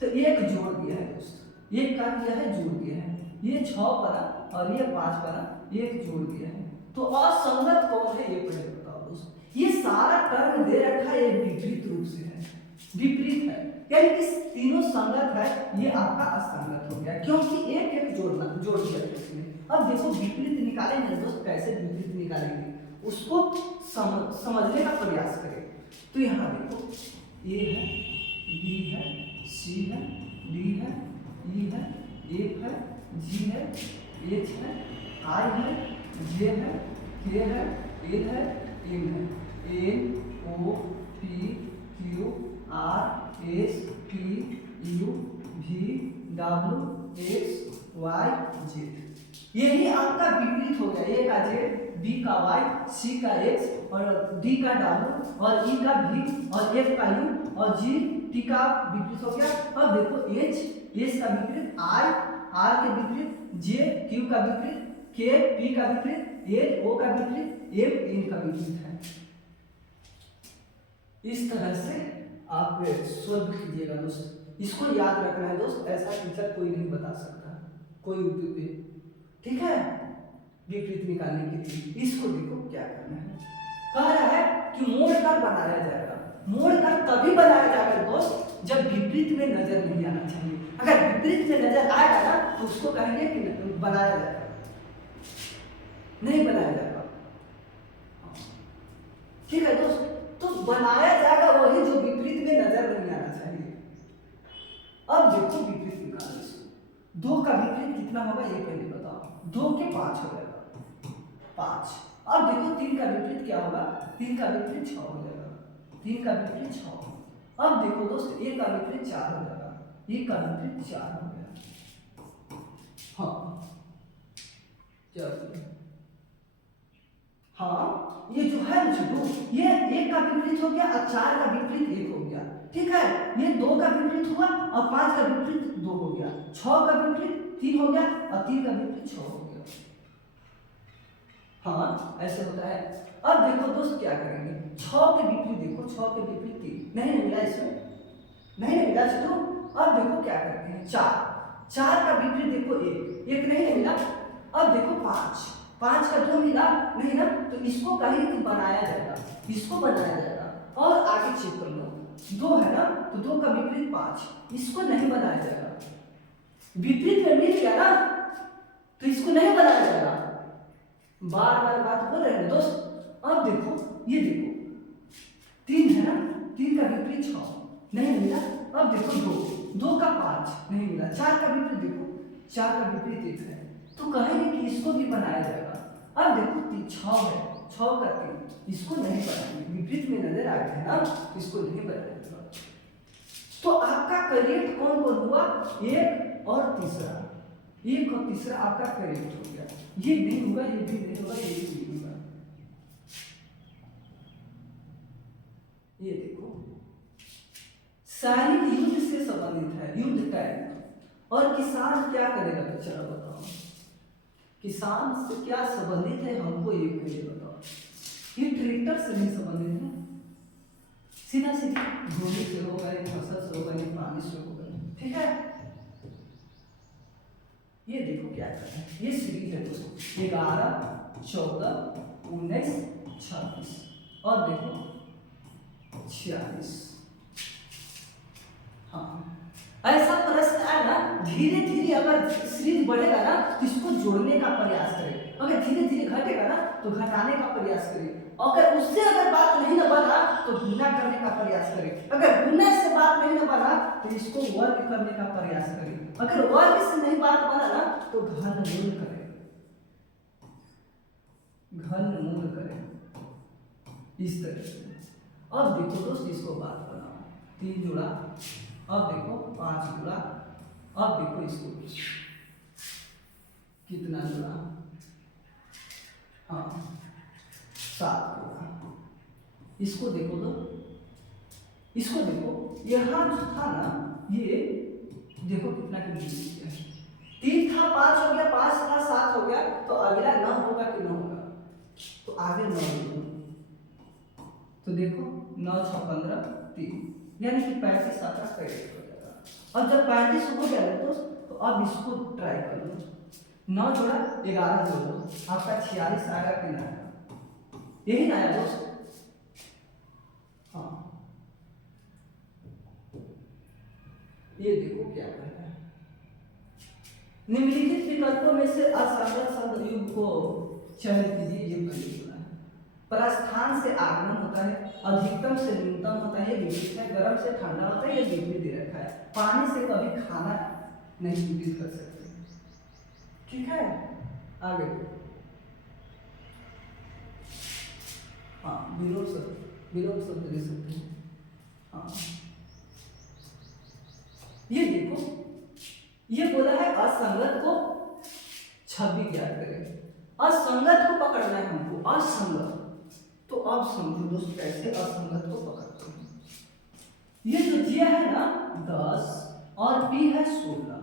तो एक जोड़ दिया है दोस्त, एक का दिया है जोड़ दिया है, ये 6 पड़ा और ये 5 पड़ा, एक जोड़ दिया है। तो असंगत कौन है ये पहले बताओ दोस्त। ये सारा टर्म दे रखा है, ये विपरीत रूप से है, विपरीत है, यानी कि तीनों संगत है, ये आपका असंगत हो गया क्योंकि एक एक जोड़ दिया इसमें। अब देखो विपरीत निकालेंगे दोस्त, कैसे विपरीत निकालेंगे उसको समझने का प्रयास करें। तो यहाँ देखो ए है, बी है, सी है, डी है, ई है, एफ है, जी है, एच है, आई है, जे है, के है, एल है, एम है, N O P Q R S T U V W X Y Z. यही आपका विपरीत हो गया, ए का जेड, बी का वाई, सी का एक्स और डी का डब्ल्यू और ई का वी और एफ का यू और जी टी का विपरीत हो गया। अब देखो एच का विपरीत, आई आर के विपरीत, जे क्यू का विपरीत, के पी का विपरीत, एल ओ का विपरीत, एम एन का विपरीत है। इस तरह से आप सोल्व कीजिएगा दोस्त। इसको याद रखना है दोस्त, ऐसा टीचर कोई नहीं बता सकता कोई यूट्यूब पे, ठीक है, विपरीत निकालने के लिए। इसको देखो क्या करना है, कह रहा है कि मोड़कर बनाया जाएगा। मोड़कर तभी बनाया जाएगा दोस्त जब विपरीत में नजर नहीं आना चाहिए। अगर विपरीत में नजर आएगा ना तो उसको कहेंगे कि बनाया जाएगा, नहीं बनाया जाएगा, ठीक है दोस्त। तो बनाया जाएगा वही जो विपरीत में नजर नहीं आना चाहिए। अब देखो विपरीत निकालो इसको। 2 का विपरीत कितना होगा ये पहले बताओ। 2 के 5 हो जाएगा 5। अब देखो 3 का विपरीत क्या होगा, 3 का विपरीत 6 हो जाएगा, 3 का विपरीत 6। अब देखो दोस्त 1 का विपरीत 4 हो जाएगा, 1 का विपरीत 4 हो गया। हाँ चलो, हाँ ये जो है छोटू, ये 1 का विपरीत हो गया और 4 का विपरीत 1 हो गया, ठीक है। ये 2 का विपरीत हुआ और 5 का विपरीत 2 हो गया, 6 का विपरीत 3 हो गया और 3 का विपरीत 6 हो गया। हाँ ऐसे होता है। अब देखो दोस्त क्या करेंगे, 6 के विपरीत देखो, 6 के विपरीत 3 नहीं मिला, इसमें नहीं मिला छोटू। अब देखो क्या करते हैं, 4 का विपरीत देखो 1 नहीं मिला। अब देखो 5 का 2 मिला नहीं ना, तो इसको कहीं कि बनाया जाएगा, इसको बनाया जाएगा। और आगे चेक कर लो, 2 है ना, तो 2 का विपरीत 5, इसको नहीं बनाया जाएगा। विपरीत में मिल गया ना तो इसको नहीं बनाया जाएगा। बार बार बात बोल रहे हैं दोस्त। अब देखो ये देखो 3 है ना, 3 का विपरीत 6 नहीं मिला। अब देखो 2 का 5 नहीं मिला। 4 का विपरीत देखो, 4 का विपरीत 1 है, तो कहेंगे कि इसको भी बनाया जाएगा। अब देखो 6 है, 6 का 3, इसको नहीं बनाएंगे, विपरीत में नजर आ गया है ना, इसको नहीं बनाएंगे। तो आपका करेक्ट कौन कौन हुआ, 1 और तीसरा, 1 और तीसरा आपका करेक्ट हो गया। ये नहीं होगा, ये भी नहीं होगा, ये भी नहीं होगा। ये देखो सैनिक युद्ध से संबंधित है, युद्ध टैंक। और किसान क्या करेगा, तो चलो बताओ किसान से क्या संबंधित है, हमको ये कहिए बताओ। ये ट्रैक्टर से नहीं संबंधित है, सीधा सीधा भूमि से होगा, फसल से होगा, पानी से होगा, ठीक है। ये देखो क्या करना है, ये सीरीज है दोस्तों, 11, 14, 19, 26 और देखो 46। हाँ ऐसा प्रश्न आए ना, धीरे धीरे अगर सीरीज बढ़ेगा ना तो इसको जोड़ने का प्रयास करें, अगर धीरे धीरे घटेगा ना तो घटाने का प्रयास करें, अगर उससे अगर बात नहीं न बना तो गुना करने का प्रयास करें, अगर गुना से बात नहीं न बना तो इसको वर्ग करने का प्रयास करें, अगर वर्ग से नहीं बात बना ना तो घनमूल करें, घनमूल करें, इस तरह से। अब देखो दोस्त इसको बात बनाओ, 3 जोड़ा, अब देखो 5 जोड़ा, अब देखो इसको कितना जोड़ा, हाँ 7 जोड़ा। इसको देखो तो, इसको देखो, यहाँ जो था ना ये देखो कितना किया है, 3 था 5 हो गया, 5 था 7 हो गया, तो अगला 9 होगा कि 9 होगा, तो आगे 9 होगा। तो देखो 9 6 15 3, यानी कि 35 7 करेक्ट हो जाएगा। अब जब 35 हो गया तो अब इसको ट्राई कर लो, 9 जोड़ा 11 जोड़ो, आपका 46 आएगा कि नहीं आएगा, यही ना आया दोस्त। हाँ ये देखो क्या कह रहा है, निम्नलिखित विकल्पों में से असंगत शब्द युग को चयन कीजिए। ये बोला है प्रस्थान से आगमन होता है, अधिकतम से न्यूनतम होता है, विपरीत है, गर्म से ठंडा होता है, ये विपरीत दे रखा है, पानी से कभी खाना नहीं विपरीत कर सकते। ठीक है, आगे हाँ विलोप शब्द ले सकते हैं। हाँ ये देखो, ये बोला है असंगत को छवि ज्ञात करें, असंगत को पकड़ना है हमको, असंगत। तो अब समझो दोस्त कैसे असंगत को पकड़ते हैं। ये जो दिया है ना 10 और पी है 16,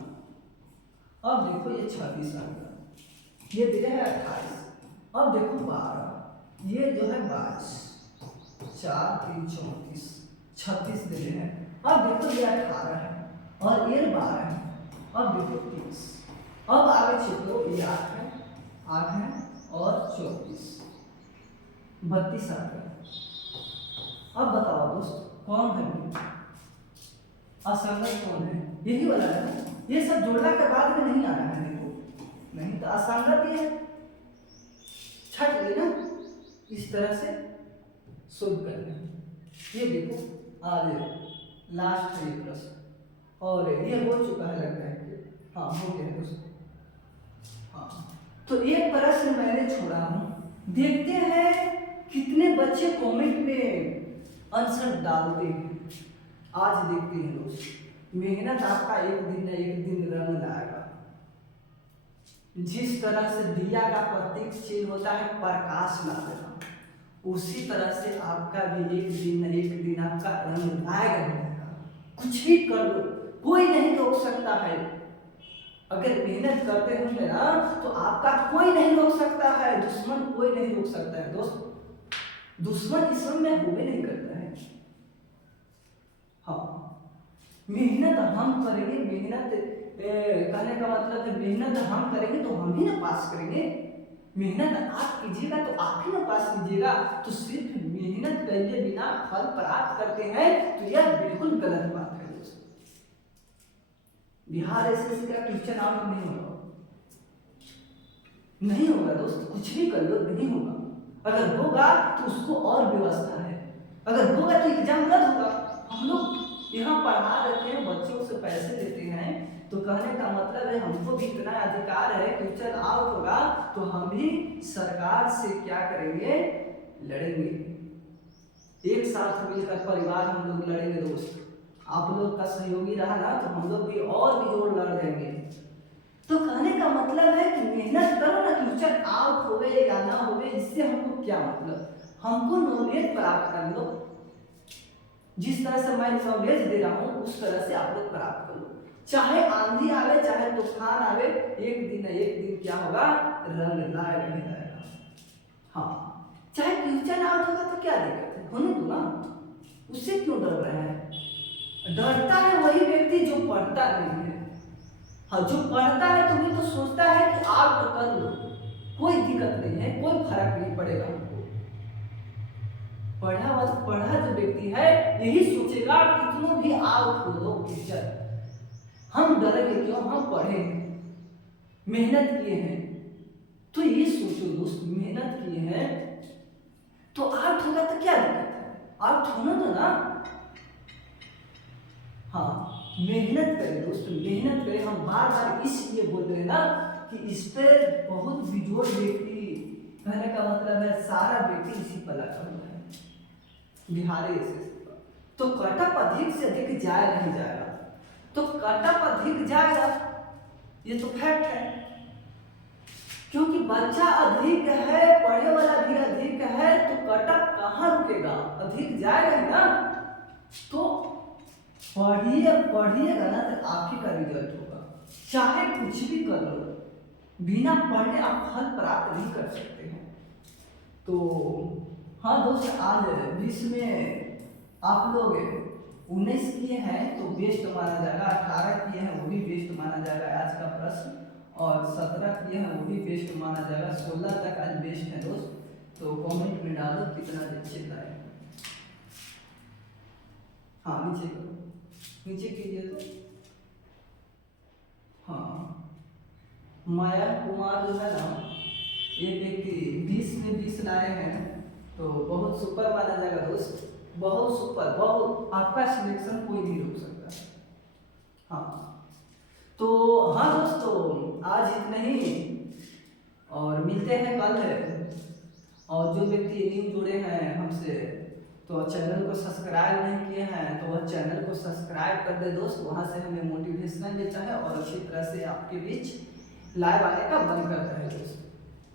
अब देखो ये 26 आ गया, ये दिया है 28, अब देखो 12, ये जो है 22, 4 3 34, 36 दे रहे हैं। अब देखो ये 18 है और ये 12 है, अब देखो 30, अब आगे छिपो, ये 8 है और 34, 32 आ गया। अब बताओ दोस्त कौन है असंगत, कौन है? यही वाला है ना, ये सब जोड़ना के बाद में नहीं आना है, देखो नहीं तो असंगत ये छट गई ना, इस तरह से शुद्ध करना है। ये देखो आज लास्ट है ये प्रश्न, और ये हो चुका है लगता है कि हाँ हो गया दोस्तों। हाँ तो एक प्रश्न मैंने छोड़ा हूँ, देखते हैं कितने बच्चे कमेंट में आंसर डालते हैं। आज देखते हैं दोस्त, मेहनत आपका एक दिन न एक दिन रंग लाएगा। जिस तरह से दिया का प्रतीक चिन्ह होता है प्रकाश लाना, उसी तरह से आपका भी एक दिन न एक दिन आपका रंग लाएगा। कुछ भी कर लो, कोई नहीं रोक सकता है। अगर मेहनत करते होंगे ना तो आपका कोई नहीं रोक सकता है, दुश्मन कोई नहीं रोक सकता है दोस्त। दुश्मन इस समय होबे नहीं करता है। हाँ मेहनत हम करेंगे, मेहनत कहने का मतलब है मेहनत हम करेंगे तो हम ही ना पास करेंगे। मेहनत आप कीजिएगा तो आप ही ना पास कीजिएगा। तो सिर्फ मेहनत करे बिना फल प्राप्त करते हैं तो यह बिल्कुल गलत बात है दोस्तों। बिहार एसएससी का क्वेश्चन आउट नहीं होगा, नहीं होगा दोस्त, कुछ भी कर लो नहीं होगा। अगर होगा तो उसको और व्यवस्था है, अगर होगा तो एग्जाम रद्द होगा। हम लोग यहाँ पढ़ा रखे हैं, बच्चों से पैसे लेते हैं, तो कहने का मतलब है हमको भी इतना अधिकार है, क्वेश्चन आउट होगा तो हम भी सरकार से क्या करेंगे, लड़ेंगे। एक साथ मिलकर परिवार हम लोग लड़ेंगे दोस्त। आप लोग का सहयोगी रहा ना तो हम लोग भी और भी जोर लड़ जाएंगे। तो कहने का मतलब है कि मेहनत करो ना, क्वेश्चन आउट होवे या ना होवे इससे हमको क्या मतलब, हमको नॉलेज प्राप्त कर लो। जिस तरह से मैं नॉलेज दे रहा हूँ उस तरह से आप लोग प्राप्त कर लो। चाहे आंधी आवे चाहे तूफान आवे, एक दिन न एक दिन क्या होगा, रंग लाएगा। हाँ चाहे क्वेश्चन आउट होगा तो क्या दिक्कत है, होने दो ना, उससे क्यों डर रहा है। डरता है वही व्यक्ति जो पढ़ता नहीं है। हाँ जो पढ़ता है तो भी तो सोचता है कि आउट तो कर लो, कोई दिक्कत नहीं है, कोई फर्क नहीं पड़ेगा हमको। पढ़ा जो व्यक्ति है यही सोचेगा कितनों भी आउट हो लो टीचर, हम डरेंगे क्यों, हम पढ़े हैं, मेहनत किए हैं। तो ये सोचो दोस्त, मेहनत किए हैं तो आउट होगा तो क्या दिक्कत है, आउट होना तो ना। हाँ मेहनत करें दोस्त, मेहनत करें। हम बार बार इसलिए बोल रहे हैं ना कि इस पर बहुत बिजोड़ व्यक्ति, कहने का मतलब है सारा व्यक्ति इसी पर लगा हुआ है बिहार एसएससी पर। तो कटअप अधिक से अधिक जाए नहीं जाएगा, तो कटअप अधिक जाएगा ये तो फैक्ट है, क्योंकि बच्चा अधिक है, पढ़ने वाला भी अधिक है, तो कटअप कहाँ रुकेगा, अधिक जाएगा ही ना। तो पढ़िएगा ना तो आप ही का रिजल्ट होगा, चाहे कुछ भी कर लो, बिना पढ़े आप फल प्राप्त नहीं कर सकते हैं। तो हाँ दोस्त, आज 20 में आप लोग 19 किए हैं तो बेस्ट माना जाएगा, 18 किए हैं वो भी बेस्ट माना जाएगा आज का प्रश्न, और 17 किए हैं वो भी बेस्ट माना जाएगा, 16 तक आज बेस्ट है दोस्त। तो कमेंट में डालो कितना अच्छे लाए। हाँ नीचे कीजिए तो हाँ, माया कुमार जो है ना, ये व्यक्ति 20 में 20 लाए हैं, तो बहुत सुपर माना जाएगा दोस्त, बहुत सुपर, बहुत, आपका सिलेक्शन कोई नहीं रोक सकता। हाँ, तो हाँ दोस्तों, आज इतना ही, और मिलते हैं कल है। और जो व्यक्ति न्यू जुड़े हैं हमसे, तो चैनल को सब्सक्राइब नहीं किए हैं तो वह चैनल को सब्सक्राइब कर दे दोस्त, वहाँ से हमें मोटिवेशनल मिलता है और अच्छी तरह से आपके बीच लाइव आने का मन करता है दोस्त।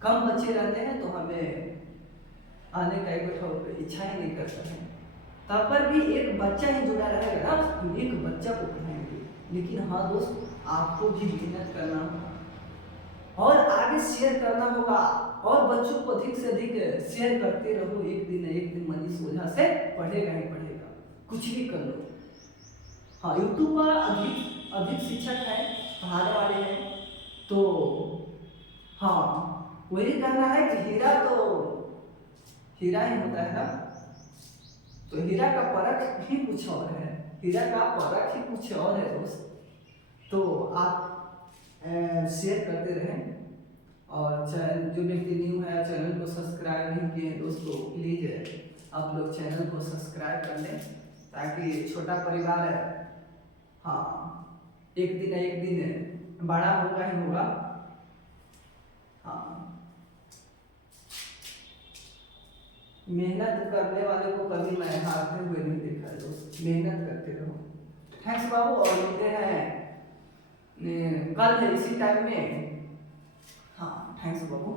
कम बच्चे रहते हैं तो हमें आने का एक इच्छा ही नहीं करता है, तब पर भी एक बच्चा ही जुड़ा रहेगा ना, हम एक बच्चा को पढ़ाएंगे। लेकिन हाँ दोस्त, आपको भी मेहनत करना होगा और आगे शेयर करना होगा, और बच्चों को अधिक से अधिक शेयर करते रहो। एक दिन मनीष ओझा से पढ़ेगा ही पढ़ेगा, कुछ भी कर लो। हाँ, यूट्यूब पर अधिक अधिक शिक्षक है, पढ़ाने वाले हैं, तो हाँ वही कहना है कि हीरा तो हीरा ही होता है ना, तो हीरा का परख ही कुछ और है, हीरा का परख ही कुछ और है दोस्त। तो आप शेयर करते रहें, और चैनल, जो व्यक्ति न्यू है चैनल को सब्सक्राइब नहीं किए हैं दोस्तों, प्लीज़ आप लोग चैनल को सब्सक्राइब कर लें, ताकि छोटा परिवार है, हाँ, एक दिन बड़ा होगा ही होगा। हाँ, मेहनत करने वाले को कभी मैं हारते हुए नहीं देखा है दोस्त, मेहनत करते रहो। थैंक्स बाबू, और मिलते हैं कल है इसी टाइम में। हाँ, थैंक्स बाबू।